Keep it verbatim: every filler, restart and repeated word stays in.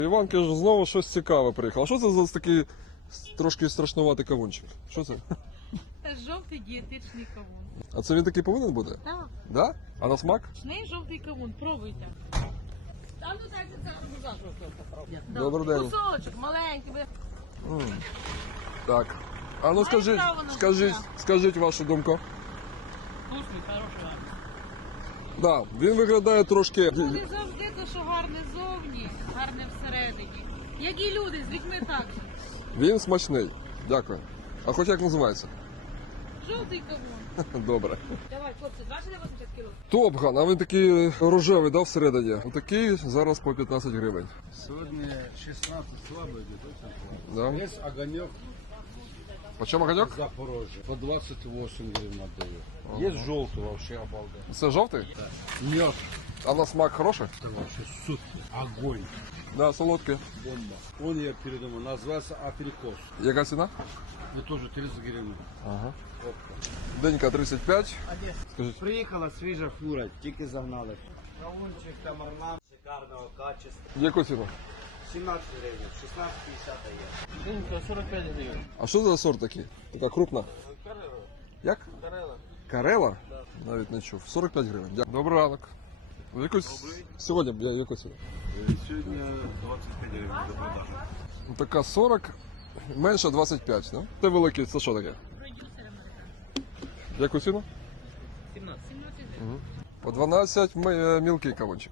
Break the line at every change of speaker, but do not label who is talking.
Іванки ж знову щось цікаве приїхало. А що це за такий трошки страшнуватий кавунчик? Що це?
Це жовтий дієтичний кавун.
А це він такий повинен бути?
Так.
Да? А на смак?
Смачний жовтий кавун, пробуйте. Там ну так це завтра попробуйте.
Добрий день.
Кусочок маленький. ви-
М. Так. А ну скажіть,
право на
скажіть,
життя.
скажіть вашу думку.
Вкусний, хороший.
Да, він виглядає трошки.
Ну, не завжди то, що гарне зовні, гарне всередині. Як і люди, з людьми так же.
Він смачний. Дякую. А хоч як називається?
Жовтий кавун.
Добре.
Давай, хлопці, два вісімдесят кіло.
Топган, а він такий рожевий, да, всередині. Такий зараз по п'ятнадцять гривень.
Сегодня шестнадцать слабый идет, очень слабый.
Да.
Есть огонек
По чому огонек?
в Запорожье. По двадцать восемь гривен отдаю. Есть желтый вообще обалденно.
Це жовтий?
Мед.
А на смак хороший?
Это вообще супер. Огонь.
Да, солодкий.
Бомба. Он я передумал. Называется априкос.
Яка ціна?
И тоже тридцать гривен.
Ага.
Опа.
Денька тридцять п'ять. Скажіть,
Приїхала свіжа фура, тільки загнали. Кавунчик тамарман шикарного качества.
яку ціну?
сімнадцять гривень, шістнадцять п'ятдесят є.
сорок п'ять гривень.
А що за сорт такий? Така крупна.
Карела.
Як?
Карела.
Карела? Навіть не чув. сорок п'ять гривень. Дякую. Добрий ранок. Якось сьогодні, я яку ціну?
Сегодня двадцать пять гривен до продажи.
Ну, така сорок, менше двадцять п'ять, да? Це великий, це що таке?
Продюсер американський.
Яку ціну?
сімнадцять. сімнадцять гривень.
По дванадцять ми- е, мілкий кавунчик.